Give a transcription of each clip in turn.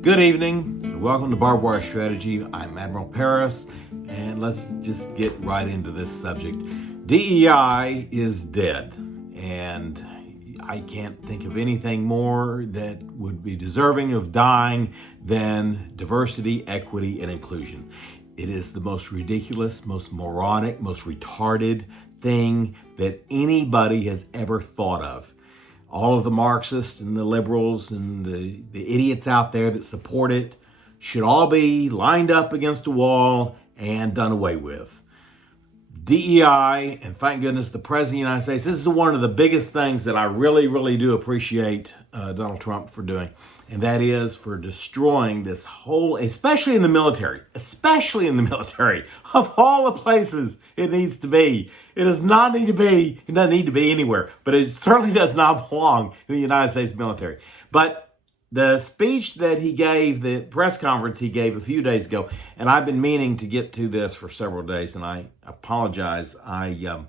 Good evening and welcome to Barbed Wire Strategy. I'm Admiral Paris, and let's just get right into this subject. DEI is dead, and I can't think of anything more that would be deserving of dying than diversity, equity, and inclusion. It is the most ridiculous, most moronic, most retarded thing that anybody has ever thought of. All of the Marxists and the liberals and the idiots out there that support it should all be lined up against a wall and done away with. DEI, and thank goodness the President of the United States, this is one of the biggest things that I really do appreciate Donald Trump for doing, and that is for destroying this whole, especially in the military, of all the places it needs to be. It does not need to be, it doesn't need to be anywhere, but it certainly does not belong in the United States military. But the speech that he gave, the press conference he gave a few days ago, and I've been meaning to get to this for several days, and I apologize. I've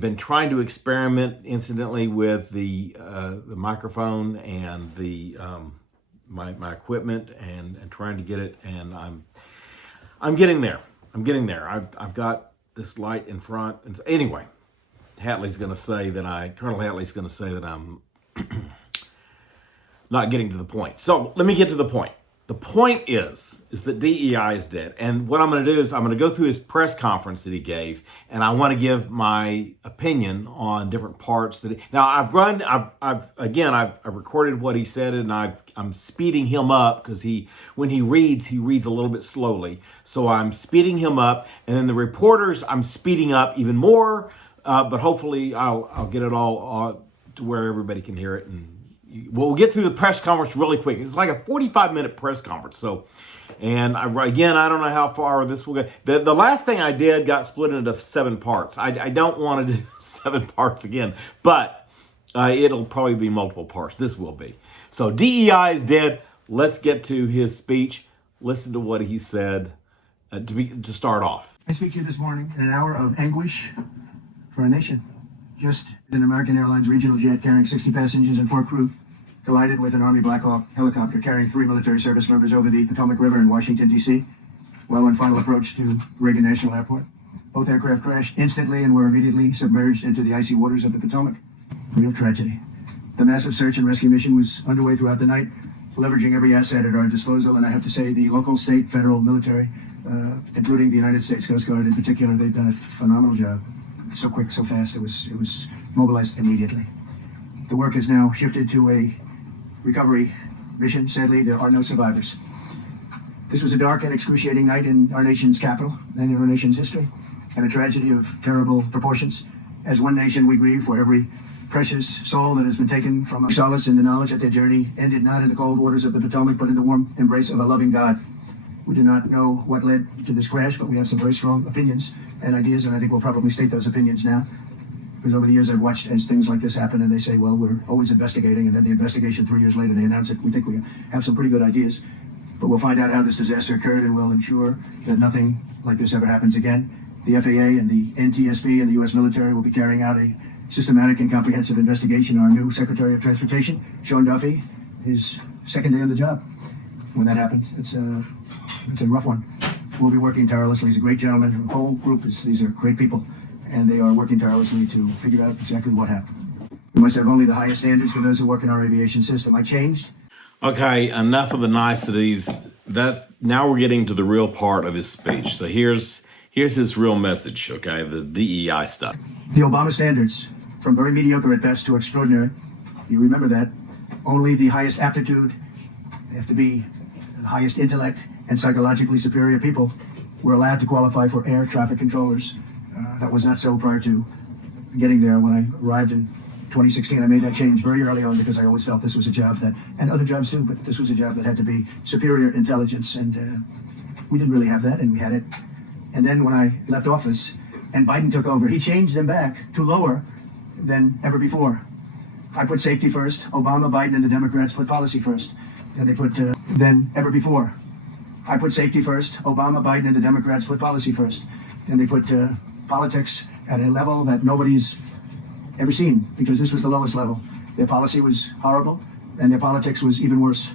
been trying to experiment incidentally with the microphone and the my equipment and trying to get it, and I'm getting there. I've got this light in front, and so, anyway, Colonel Hatley's going to say that I'm not getting to the point. So let me get to the point. The point is that DEI is dead. And what I'm going to do is I'm going to go through his press conference that he gave, and I want to give my opinion on different parts that now I've recorded what he said, and I'm speeding him up because when he reads a little bit slowly. So I'm speeding him up, and then the reporters I'm speeding up even more, but hopefully I'll get it all to where everybody can hear it, and we'll get through the press conference really quick. It's like a 45-minute press conference. So, and I don't know how far this will go. The last thing I did got split into 7 parts. I don't want to do 7 parts again, but it'll probably be multiple parts. This will be. So DEI is dead. Let's get to his speech. Listen to what he said to start off. I speak to you this morning in an hour of anguish for our nation. Just an American Airlines regional jet carrying 60 passengers and 4 crew collided with an Army Black Hawk helicopter carrying 3 military service members over the Potomac River in Washington, D.C., while on final approach to Reagan National Airport. Both aircraft crashed instantly and were immediately submerged into the icy waters of the Potomac. Real tragedy. The massive search and rescue mission was underway throughout the night, leveraging every asset at our disposal, and I have to say the local, state, federal, military, including the United States Coast Guard in particular, they've done a phenomenal job. So quick, so fast, it was mobilized immediately. The work has now shifted to a recovery mission. Sadly, there are no survivors. This was a dark and excruciating night in our nation's capital and in our nation's history, and a tragedy of terrible proportions. As one nation, we grieve for every precious soul that has been taken from us. Solace in the knowledge that their journey ended not in the cold waters of the Potomac, but in the warm embrace of a loving God. We do not know what led to this crash, but we have some very strong opinions and ideas, and I think we'll probably state those opinions now. Because over the years I've watched as things like this happen, and they say, well, we're always investigating, and then the investigation 3 years later, they announce it. We think we have some pretty good ideas, but we'll find out how this disaster occurred, and we'll ensure that nothing like this ever happens again. The FAA and the NTSB and the U.S. military will be carrying out a systematic and comprehensive investigation. Our new Secretary of Transportation, Sean Duffy, his second day on the job. When that happens, it's a rough one. We'll be working tirelessly. He's a great gentleman. The whole group these are great people, and they are working tirelessly to figure out exactly what happened. We must have only the highest standards for those who work in our aviation system. I changed. Okay, enough of the niceties. Now we're getting to the real part of his speech. So here's his real message, okay, the DEI stuff. The Obama standards, from very mediocre at best to extraordinary. You remember that. Only the highest aptitude, they have to be the highest intellect and psychologically superior people were allowed to qualify for air traffic controllers. That was not so prior to getting there. When I arrived in 2016, I made that change very early on because I always felt this was a job that, and other jobs too, but this was a job that had to be superior intelligence, and we didn't really have that, and we had it. And then when I left office and Biden took over, he changed them back to lower than ever before. I put safety first. Obama, Biden, and the Democrats put policy first. And they put than ever before. I put safety first. Obama, Biden, and the Democrats put policy first. And they put politics at a level that nobody's ever seen, because this was the lowest level. Their policy was horrible, and their politics was even worse.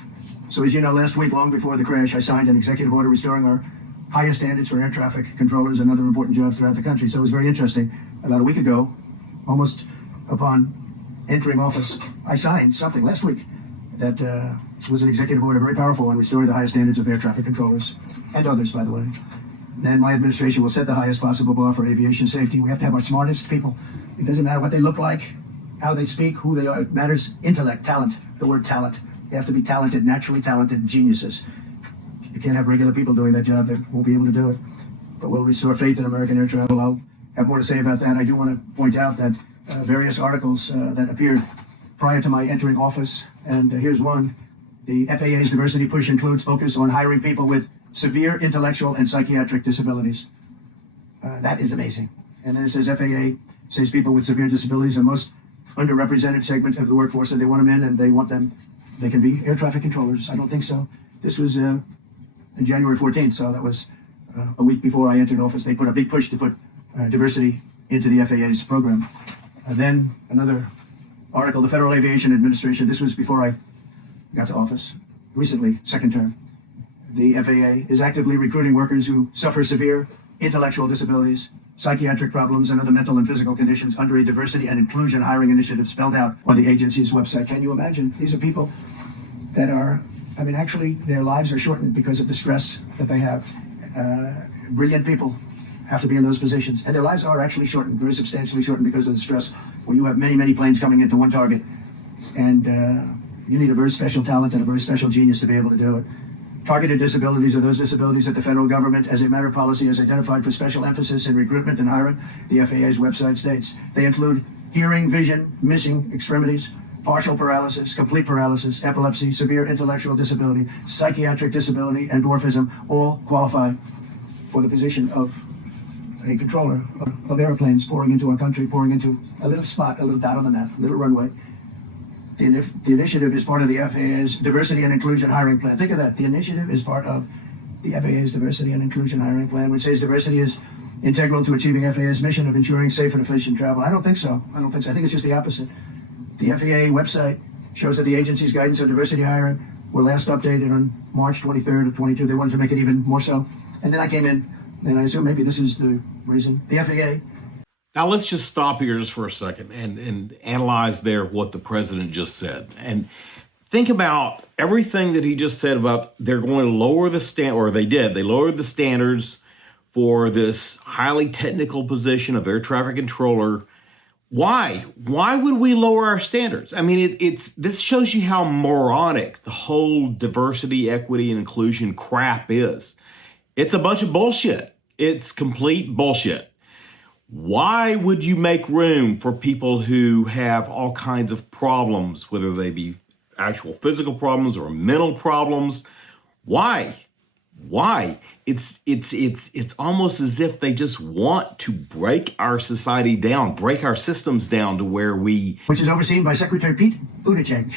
So as you know, last week, long before the crash, I signed an executive order restoring our highest standards for air traffic controllers and other important jobs throughout the country. So it was very interesting. About a week ago, almost upon entering office, I signed something last week that was an executive order, very powerful, on restoring the highest standards of air traffic controllers and others, by the way. And my administration will set the highest possible bar for aviation safety. We have to have our smartest people. It doesn't matter what they look like, how they speak, who they are. It matters intellect, talent, the word talent. They have to be talented, naturally talented geniuses. You can't have regular people doing that job. They won't be able to do it. But we'll restore faith in American air travel. I'll have more to say about that. I do want to point out that various articles that appeared prior to my entering office, and here's one. The FAA's diversity push includes focus on hiring people with severe intellectual and psychiatric disabilities. That is amazing. And then it says FAA says people with severe disabilities are most underrepresented segment of the workforce, and they want them in, and they want them, they can be air traffic controllers. I don't think so. This was on January 14th, so that was a week before I entered office. They put a big push to put diversity into the FAA's program. And then another article, the Federal Aviation Administration, this was before I got to office, recently, second term. The FAA is actively recruiting workers who suffer severe intellectual disabilities, psychiatric problems, and other mental and physical conditions under a diversity and inclusion hiring initiative spelled out on the agency's website. Can you imagine? These are people that are, I mean, actually, their lives are shortened because of the stress that they have. Brilliant people have to be in those positions, and their lives are actually shortened, very substantially shortened, because of the stress, where you have many, many planes coming into one target, and you need a very special talent and a very special genius to be able to do it. Targeted disabilities are those disabilities that the federal government, as a matter of policy, has identified for special emphasis in recruitment and hiring, the FAA's website states. They include hearing, vision, missing extremities, partial paralysis, complete paralysis, epilepsy, severe intellectual disability, psychiatric disability, and dwarfism, all qualify for the position of a controller of airplanes pouring into our country, pouring into a little spot, a little dot on the map, a little runway. The initiative is part of the FAA's Diversity and Inclusion Hiring Plan. Think of that. The initiative is part of the FAA's Diversity and Inclusion Hiring Plan, which says diversity is integral to achieving FAA's mission of ensuring safe and efficient travel. I don't think so. I think it's just the opposite. The FAA website shows that the agency's guidance on diversity hiring were last updated on March 23rd of 22. They wanted to make it even more so. And then I came in, and I assume maybe this is the reason. The FAA. Now let's just stop here just for a second and analyze there what the president just said. And think about everything that he just said about they're going to lower the they lowered the standards for this highly technical position of air traffic controller. Why? Why would we lower our standards? I mean, this shows you how moronic the whole diversity, equity, and inclusion crap is. It's a bunch of bullshit. It's complete bullshit. Why would you make room for people who have all kinds of problems, whether they be actual physical problems or mental problems? Why? It's almost as if they just want to break our society down, break our systems down to where which is overseen by Secretary Pete Buttigieg.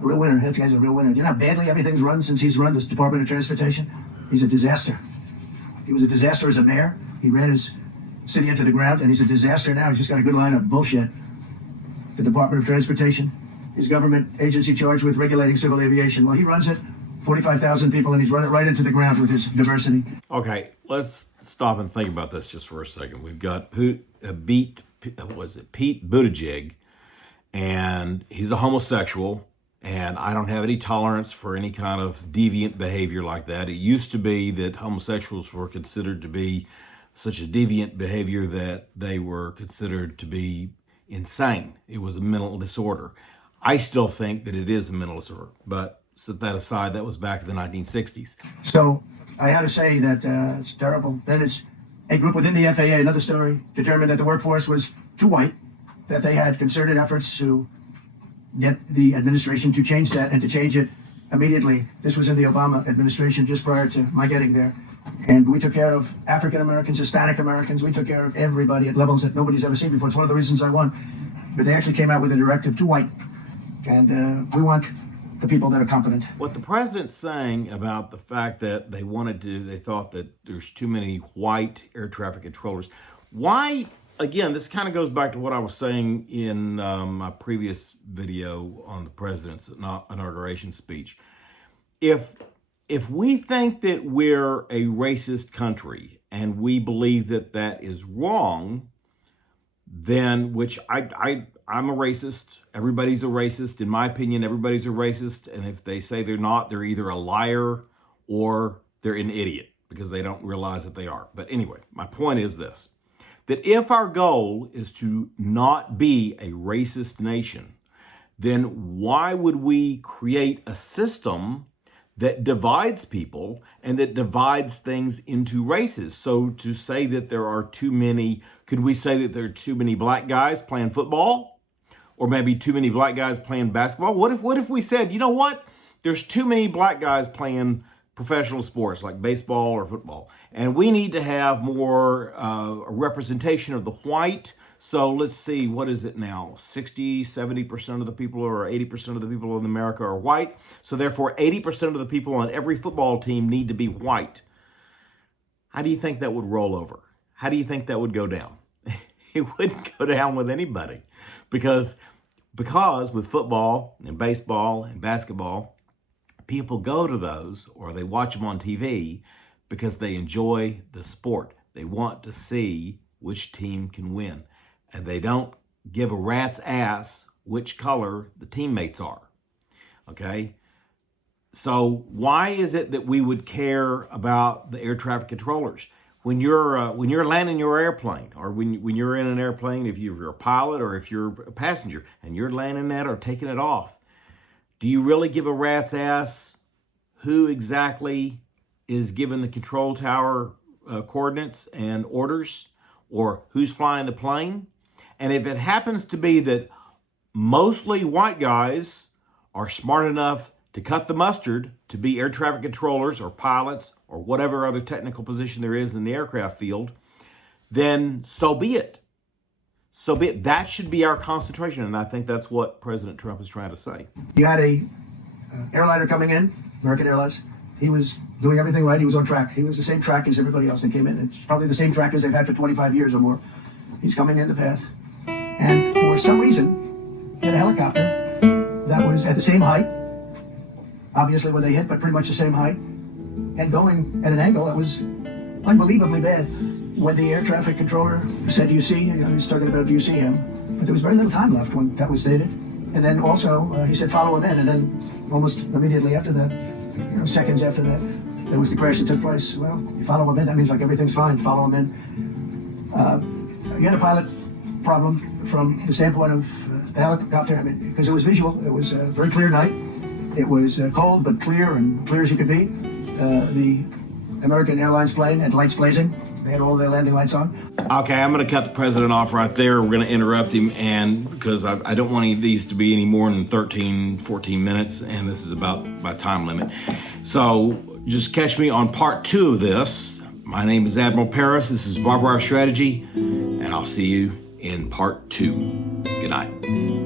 A real winner. That guy's a real winner. Do you know how badly everything's run since he's run this Department of Transportation? He's a disaster. He was a disaster as a mayor. He ran his city into the ground, and he's a disaster now. He's just got a good line of bullshit. The Department of Transportation, his government agency charged with regulating civil aviation. Well, he runs it, 45,000 people, and he's run it right into the ground with his diversity. Okay, let's stop and think about this just for a second. We've got Pete Buttigieg, and he's a homosexual, and I don't have any tolerance for any kind of deviant behavior like that. It used to be that homosexuals were considered to be such a deviant behavior that they were considered to be insane. It was a mental disorder. I still think that it is a mental disorder, but set that aside, that was back in the 1960s. So I had to say that it's terrible. Then it's a group within the FAA, another story, determined that the workforce was too white, that they had concerted efforts to get the administration to change that and to change it immediately. This was in the Obama administration just prior to my getting there. And we took care of African Americans, Hispanic Americans. We took care of everybody at levels that nobody's ever seen before. It's one of the reasons I won. But they actually came out with a directive to white. And we want the people that are competent. What the president's saying about the fact that they thought that there's too many white air traffic controllers. Why, again, this kind of goes back to what I was saying in my previous video on the president's inauguration speech. if we think that we're a racist country and we believe that that is wrong, then, which I'm a racist. Everybody's a racist. In my opinion, everybody's a racist. And if they say they're not, they're either a liar or they're an idiot because they don't realize that they are. But anyway, my point is this, that if our goal is to not be a racist nation, then why would we create a system that divides people and that divides things into races? So to say that there are too many, could we say that there are too many black guys playing football? Or maybe too many black guys playing basketball? What if we said, you know what? There's too many black guys playing professional sports like baseball or football. And we need to have more representation of the white. So let's see, what is it now? 60, 70% of the people or 80% of the people in America are white. So therefore, 80% of the people on every football team need to be white. How do you think that would roll over? How do you think that would go down? It wouldn't go down with anybody because with football and baseball and basketball, people go to those or they watch them on TV because they enjoy the sport. They want to see which team can win. And they don't give a rat's ass which color the teammates are, okay? So why is it that we would care about the air traffic controllers? When you're landing your airplane, or when you're in an airplane, if you're a pilot or if you're a passenger, and you're landing that or taking it off, do you really give a rat's ass who exactly is given the control tower coordinates and orders, or who's flying the plane? And if it happens to be that mostly white guys are smart enough to cut the mustard to be air traffic controllers or pilots or whatever other technical position there is in the aircraft field, then so be it. So be it. That should be our concentration. And I think that's what President Trump is trying to say. You had a airliner coming in, American Airlines. He was doing everything right. He was on track. He was the same track as everybody else that came in. It's probably the same track as they've had for 25 years or more. He's coming in the path. And for some reason, he had a helicopter that was at the same height, obviously when they hit, but pretty much the same height, and going at an angle that was unbelievably bad. When the air traffic controller said, "Do you see?" He was talking about, "Do you see him?" But there was very little time left when that was stated. And then also, he said, "Follow him in." And then almost immediately after that, seconds after that, there was the crash that took place. Well, you follow him in, that means like everything's fine. Follow him in. You had a pilot problem from the standpoint of the helicopter, I mean, because it was visual. It was a very clear night. It was cold but clear, and clear as you could be. The American Airlines plane had lights blazing. They had all their landing lights on. Okay, I'm going to cut the president off right there. We're going to interrupt him, and because I don't want any of these to be any more than 13, 14 minutes, and this is about my time limit. So just catch me on part 2 of this. My name is Admiral Paris. This is Barbed Wire Strategy, and I'll see you in part 2. Good night.